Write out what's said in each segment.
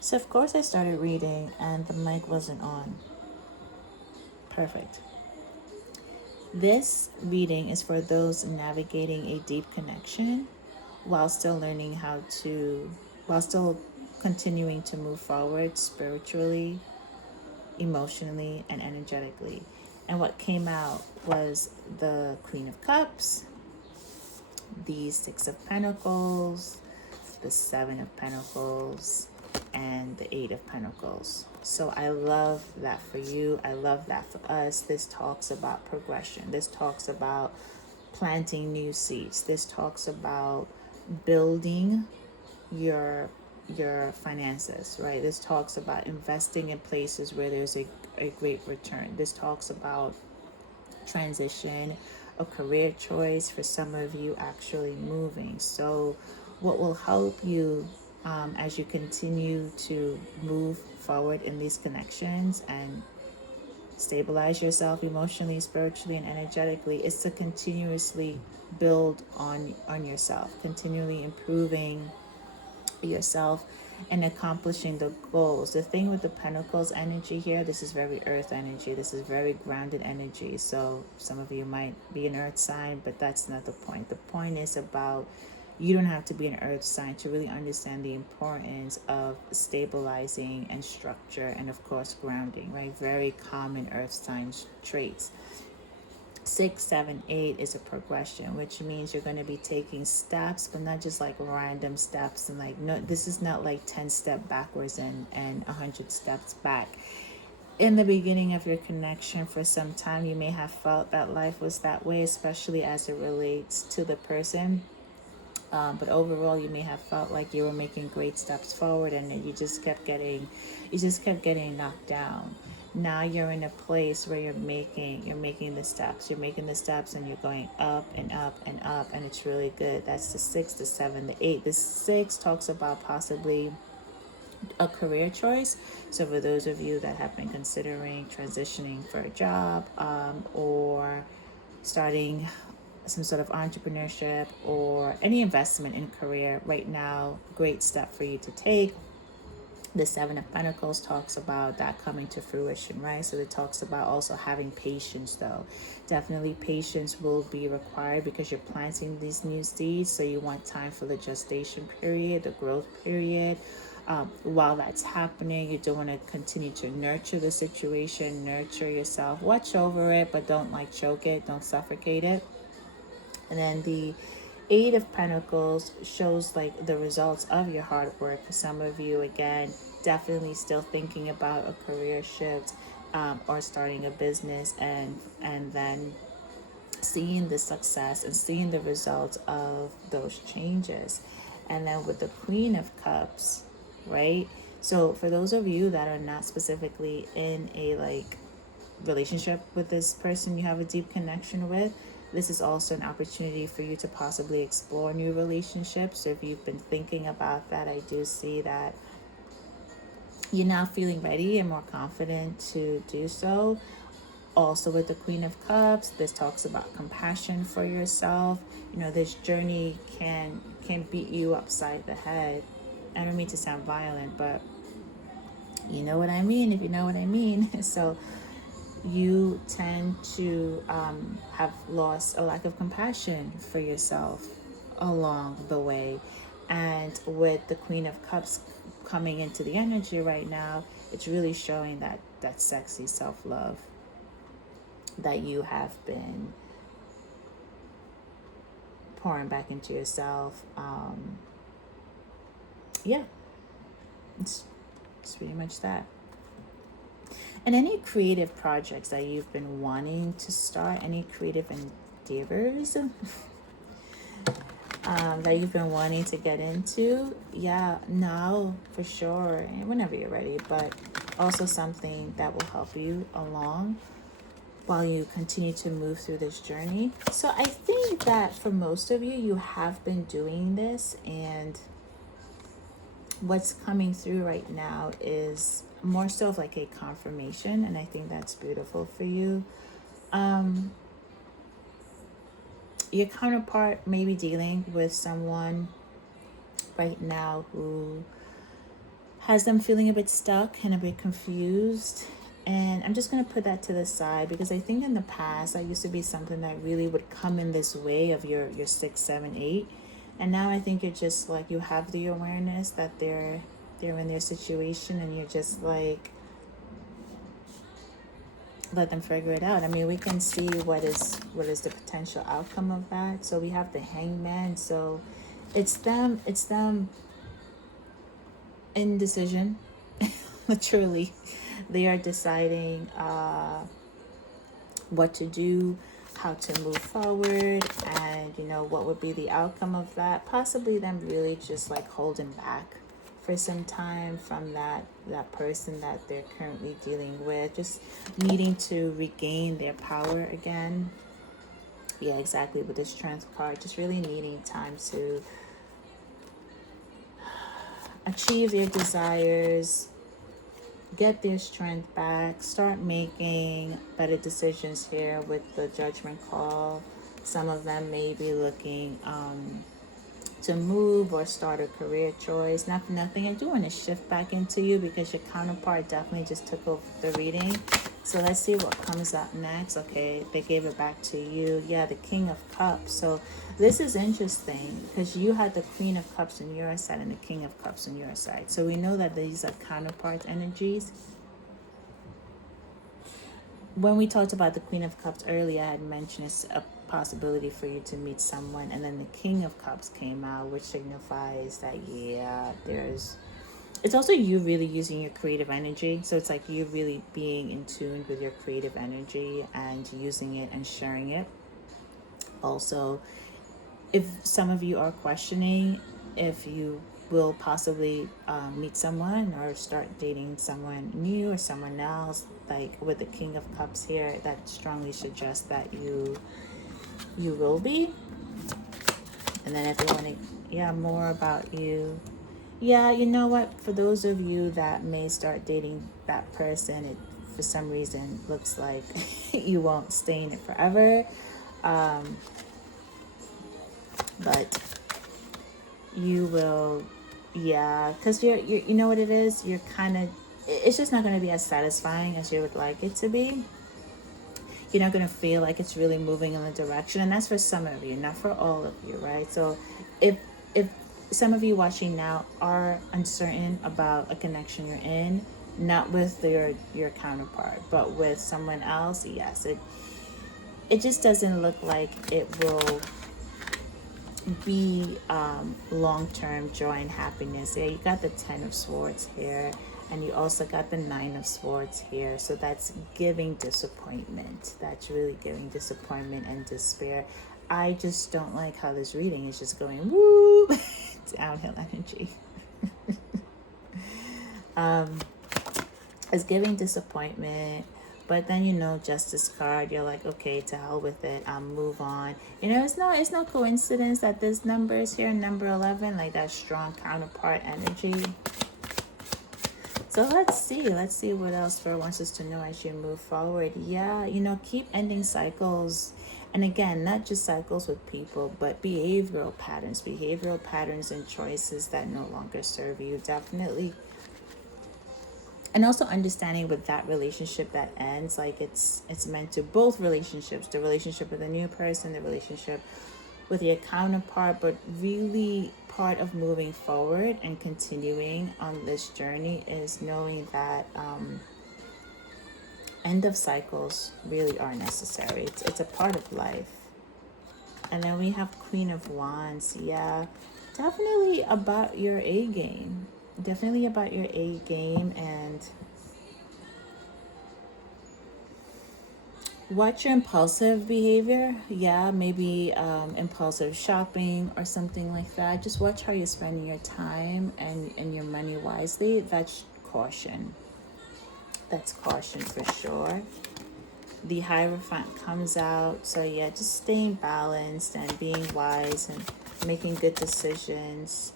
So of course I started reading and the mic wasn't on. Perfect. This reading is for those navigating a deep connection while still learning how to, while still continuing to move forward spiritually, emotionally, and energetically. And what came out was the Queen of Cups, the Six of Pentacles, the Seven of Pentacles, and the Eight of Pentacles. So I love that for you. I love that for us. This talks about progression. This talks about planting new seeds. This talks about building your finances, right? This talks about investing in places where there's a great return. This talks about transition, a career choice, for some of you actually moving. So what will help you as you continue to move forward in these connections and stabilize yourself emotionally, spiritually, and energetically is to continuously build on yourself, continually improving yourself and accomplishing the goals. The thing with the Pentacles energy here, this is very earth energy. This is very grounded energy. So some of you might be an earth sign, but that's not the point. The point is about, you don't have to be an earth sign to really understand the importance of stabilizing and structure and of course grounding, right? Very common earth sign traits. 6, 7, 8 is a progression, which means you're going to be taking steps, but not just like random steps. And like, no, this is not like 10 step backwards and 100 steps back. In the beginning of your connection, for some time, you may have felt that life was that way, especially as it relates to the person. But overall, you may have felt like you were making great steps forward, and then you just kept getting knocked down. Now you're in a place where you're making the steps. You're making the steps, and you're going up and up and up, and it's really good. That's the 6, the 7, the 8. The 6 talks about possibly a career choice. So for those of you that have been considering transitioning for a job, or starting some sort of entrepreneurship or any investment in career right now, great step for you to take. The Seven of Pentacles talks about that coming to fruition, right? So it talks about also having patience, though. Definitely patience will be required because you're planting these new seeds. So you want time for the gestation period, the growth period. While that's happening, you don't want to continue to nurture the situation, nurture yourself, watch over it, but don't like choke it, don't suffocate it. And then the Eight of Pentacles shows like the results of your hard work. For some of you, again, definitely still thinking about a career shift, or starting a business, and then seeing the success and seeing the results of those changes. And then with the Queen of Cups, right? So for those of you that are not specifically in a like relationship with this person you have a deep connection with, this is also an opportunity for you to possibly explore new relationships. So if you've been thinking about that, I do see that you're now feeling ready and more confident to do so. Also with the Queen of Cups, this talks about compassion for yourself. You know, this journey can beat you upside the head. I don't mean to sound violent, but you know what I mean if you know what I mean. So you tend to have lost a lack of compassion for yourself along the way. And with the Queen of Cups coming into the energy right now, it's really showing that sexy self-love that you have been pouring back into yourself. Yeah, it's pretty much that. And any creative projects that you've been wanting to start, any creative endeavors that you've been wanting to get into, yeah, now for sure, and whenever you're ready, but also something that will help you along while you continue to move through this journey. So I think that for most of you, you have been doing this, and what's coming through right now is more so of like a confirmation, and I think that's beautiful for you. Your counterpart may be dealing with someone right now who has them feeling a bit stuck and a bit confused. And I'm just going to put that to the side because I think in the past I used to be something that really would come in this way of your 6, 7, 8. And now I think you're just like, you have the awareness that they're in their situation, and you're just like, let them figure it out. I mean, we can see what is the potential outcome of that. So we have the Hangman. So it's them indecision. Literally, they are deciding what to do, how to move forward, and what would be the outcome of that. Possibly them really just like holding back for some time from that person that they're currently dealing with, just needing to regain their power again. Yeah, exactly, with the Strength card, just really needing time to achieve their desires, get their strength back, start making better decisions here with the Judgment call. Some of them may be looking to move or start a career choice. Not for nothing, I do want to shift back into you because your counterpart definitely just took over the reading. So let's see what comes up next. Okay, they gave it back to you. Yeah, the King of Cups. So this is interesting because you had the Queen of Cups on your side and the King of Cups on your side. So we know that these are counterpart energies. When we talked about the Queen of Cups earlier, I had mentioned it's a possibility for you to meet someone, and then the King of Cups came out, which signifies that, yeah, it's also you really using your creative energy. So it's like you really being in tune with your creative energy and using it and sharing it. Also, if some of you are questioning if you will possibly meet someone or start dating someone new or someone else, like with the King of Cups here, that strongly suggests that you will be. And then if you want to, yeah, more about you. Yeah, you know what? For those of you that may start dating that person, it for some reason looks like you won't stay in it forever. But you will, yeah, because you're you know what it is? You're kind of, it's just not going to be as satisfying as you would like it to be. You're not going to feel like it's really moving in the direction, and that's for some of you, not for all of you, right? So if some of you watching now are uncertain about a connection you're in, not with your counterpart but with someone else, yes, it just doesn't look like it will be long-term joy and happiness. Yeah, you got the 10 of Swords here, and you also got the 9 of Swords here. So that's giving disappointment. That's really giving disappointment and despair. I just don't like how this reading is just going woo downhill energy. It's giving disappointment. But then, Justice card, you're like, okay, to hell with it. I'll move on. It's no coincidence that this number is here, number 11, like that strong counterpart energy. So let's see what else Spirit wants us to know as you move forward. Yeah, keep ending cycles. And again, not just cycles with people, but behavioral patterns and choices that no longer serve you. Definitely. And also understanding with that relationship that ends, like it's meant to, both relationships, the relationship with a new person, the relationship with your counterpart, but really part of moving forward and continuing on this journey is knowing that end of cycles really are necessary. It's a part of life. And then we have Queen of Wands. Yeah, definitely about your A game. Definitely about your A game, and watch your impulsive behavior. Yeah, maybe impulsive shopping or something like that. Just watch how you're spending your time and your money wisely. That's caution. That's caution for sure. The Hierophant comes out. So yeah, just staying balanced and being wise and making good decisions.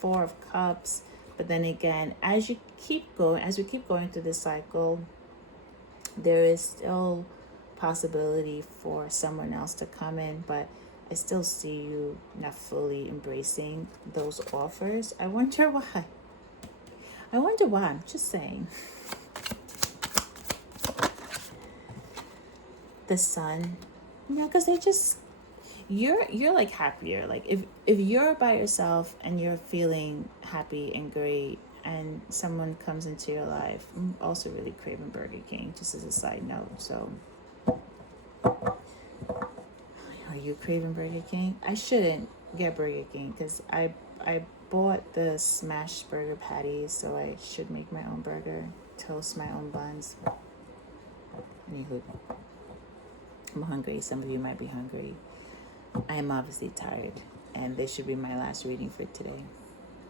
4 of Cups. But then again, as we keep going through this cycle, there is still possibility for someone else to come in, but I still see you not fully embracing those offers. I wonder why. I wonder why. I'm just saying. The Sun. Yeah, because they just, you're like happier. Like if you're by yourself and you're feeling happy and great, and someone comes into your life, I'm also really craving Burger King, just as a side note. So are you craving Burger King? I shouldn't get Burger King because I bought the smashed burger patties, so I should make my own burger, toast my own buns. Anywho, I'm hungry. Some of you might be hungry. I am obviously tired, and this should be my last reading for today.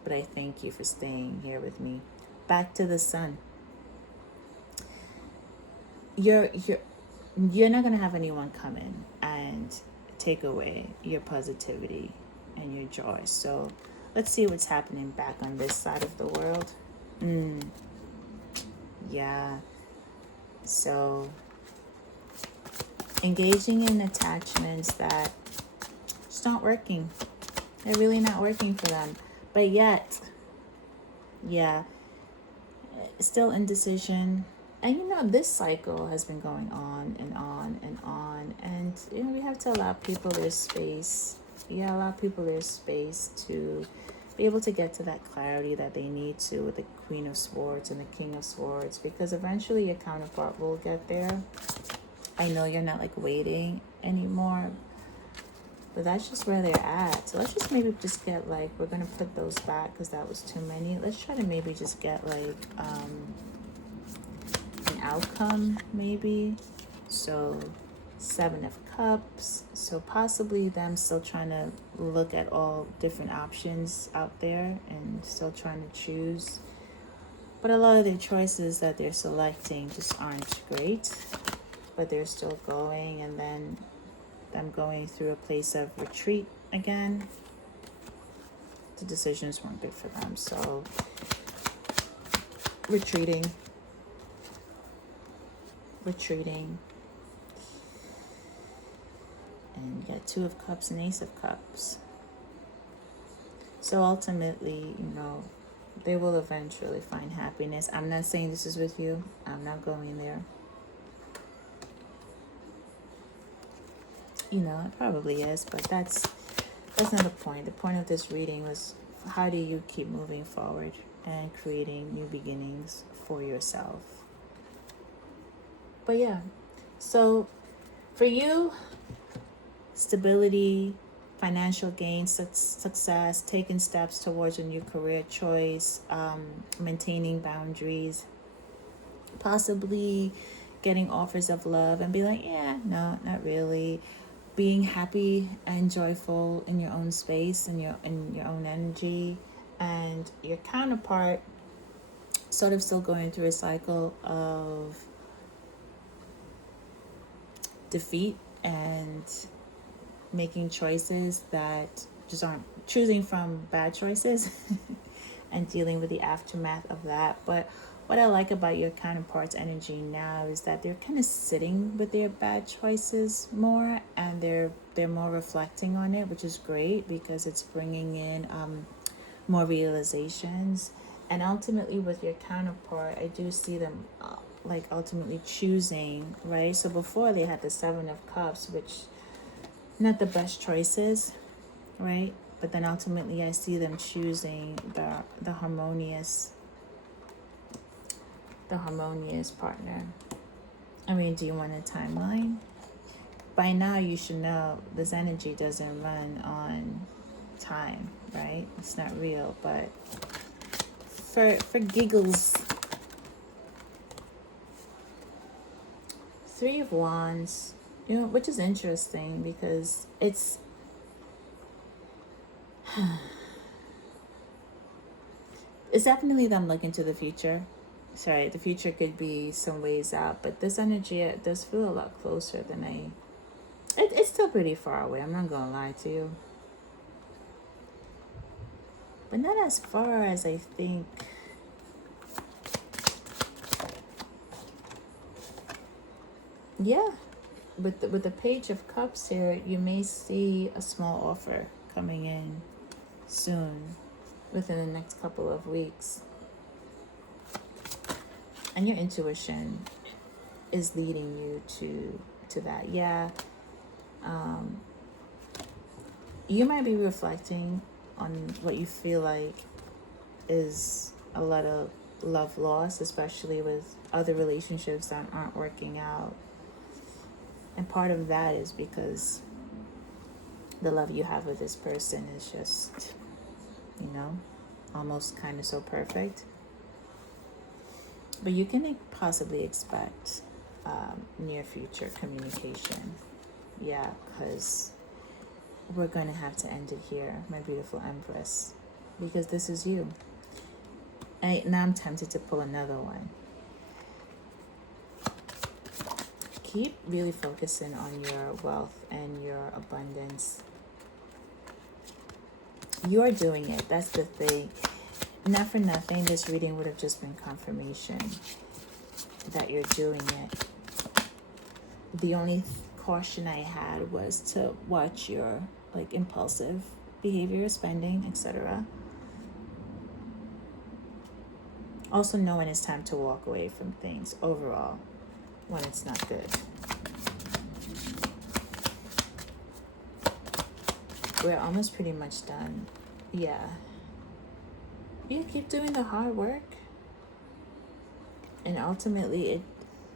But I thank you for staying here with me. Back to the Sun. You're not gonna have anyone come in and take away your positivity and your joy. So let's see what's happening back on this side of the world. Yeah. So engaging in attachments that just not working. They're really not working for them. But yet, yeah, still indecision. And this cycle has been going on and on and on. And we have to allow people their space. Yeah, allow people their space to be able to get to that clarity that they need to with the Queen of Swords and the King of Swords, because eventually your counterpart will get there. I know you're not like waiting anymore, but that's just where they're at. So let's just maybe just get like, we're going to put those back because that was too many. Let's try to maybe just get like an outcome maybe. So 7 of Cups. So possibly them still trying to look at all different options out there and still trying to choose. But a lot of their choices that they're selecting just aren't great. But they're still going, and then them going through a place of retreat again. The decisions weren't good for them, so retreating. And you got 2 of Cups and Ace of Cups. So ultimately, they will eventually find happiness. I'm not saying this is with you. I'm not going there. It probably is, but that's not the point. The point of this reading was, how do you keep moving forward and creating new beginnings for yourself? But yeah, so for you, stability, financial gain, success, taking steps towards a new career choice, maintaining boundaries, possibly getting offers of love and be like, yeah, no, not really. Being happy and joyful in your own space and your own energy, and your counterpart sort of still going through a cycle of defeat and making choices that just aren't, choosing from bad choices and dealing with the aftermath of that. But what I like about your counterpart's energy now is that they're kind of sitting with their bad choices more, and they're more reflecting on it, which is great because it's bringing in more realizations. And ultimately with your counterpart, I do see them like ultimately choosing, right? So before they had the 7 of Cups, which not the best choices, right? But then ultimately I see them choosing the harmonious partner. I mean, do you want a timeline? By now you should know this energy doesn't run on time, right? It's not real, but for giggles. 3 of Wands, which is interesting because it's definitely them looking to the future. Sorry, the future could be some ways out, but this energy does feel a lot closer than it's still pretty far away, I'm not gonna lie to you. But not as far as I think. Yeah, with the Page of Cups here, you may see a small offer coming in soon, within the next couple of weeks. And your intuition is leading you to that. Yeah. You might be reflecting on what you feel like is a lot of love loss, especially with other relationships that aren't working out. And part of that is because the love you have with this person is just, almost kind of so perfect. But you can possibly expect near future communication. Yeah, because we're going to have to end it here, my beautiful Empress, because this is you. Now I'm tempted to pull another one. Keep really focusing on your wealth and your abundance. You are doing it. That's the thing. Not for nothing, this reading would have just been confirmation that you're doing it. The only caution I had was to watch your impulsive behavior, spending, etc. Also know when it's time to walk away from things overall, when it's not good. We're almost pretty much done. Yeah. You keep doing the hard work. And ultimately,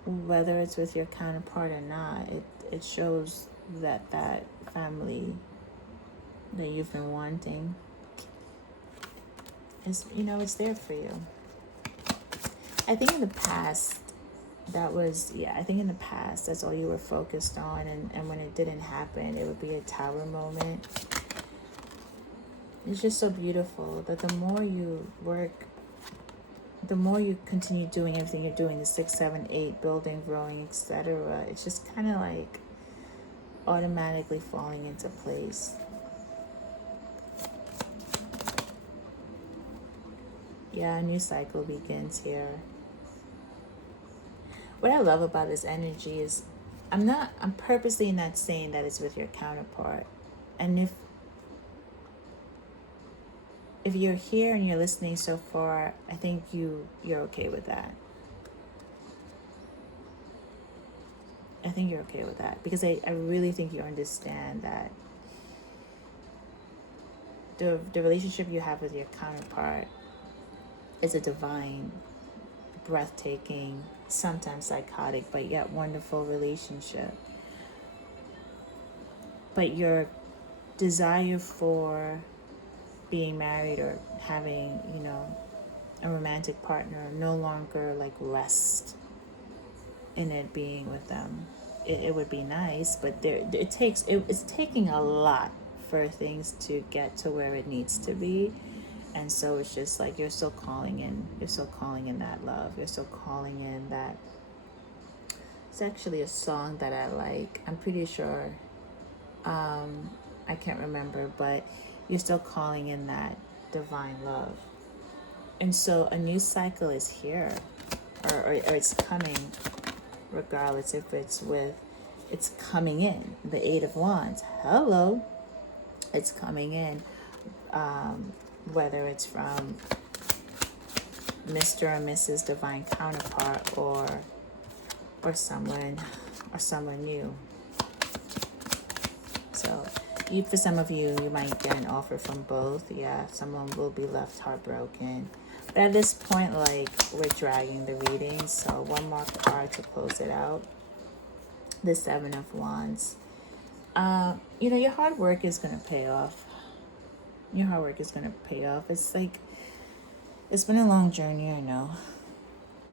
whether it's with your counterpart or not, it shows that family that you've been wanting is, it's there for you. I think in the past, that's all you were focused on. And when it didn't happen, it would be a tower moment. It's just so beautiful that the more you work, the more you continue doing everything you're doing, the 6, 7, 8, building, growing, etc. It's just kind of automatically falling into place. Yeah, a new cycle begins here. What I love about this energy is I'm purposely not saying that it's with your counterpart. And if you're here and you're listening so far, I think you're okay with that. I think you're okay with that because I really think you understand that the relationship you have with your counterpart is a divine, breathtaking, sometimes psychotic, but yet wonderful relationship. But your desire for being married or having, a romantic partner no longer rest in it being with them. It would be nice, but it's taking a lot for things to get to where it needs to be. And so it's just you're still calling in that love. You're still calling in that. It's actually a song that I like. I'm pretty sure. I can't remember, but you're still calling in that divine love. And so a new cycle is here, or it's coming, regardless if it's coming in. The 8 of Wands. Hello. It's coming in. Whether it's from Mr. or Mrs. Divine Counterpart or someone new. So for some of you might get an offer from both. Yeah, someone will be left heartbroken. But at this point, we're dragging the reading. So one more card to close it out. The 7 of Wands. Your hard work is going to pay off. Your hard work is going to pay off. It's been a long journey, I know.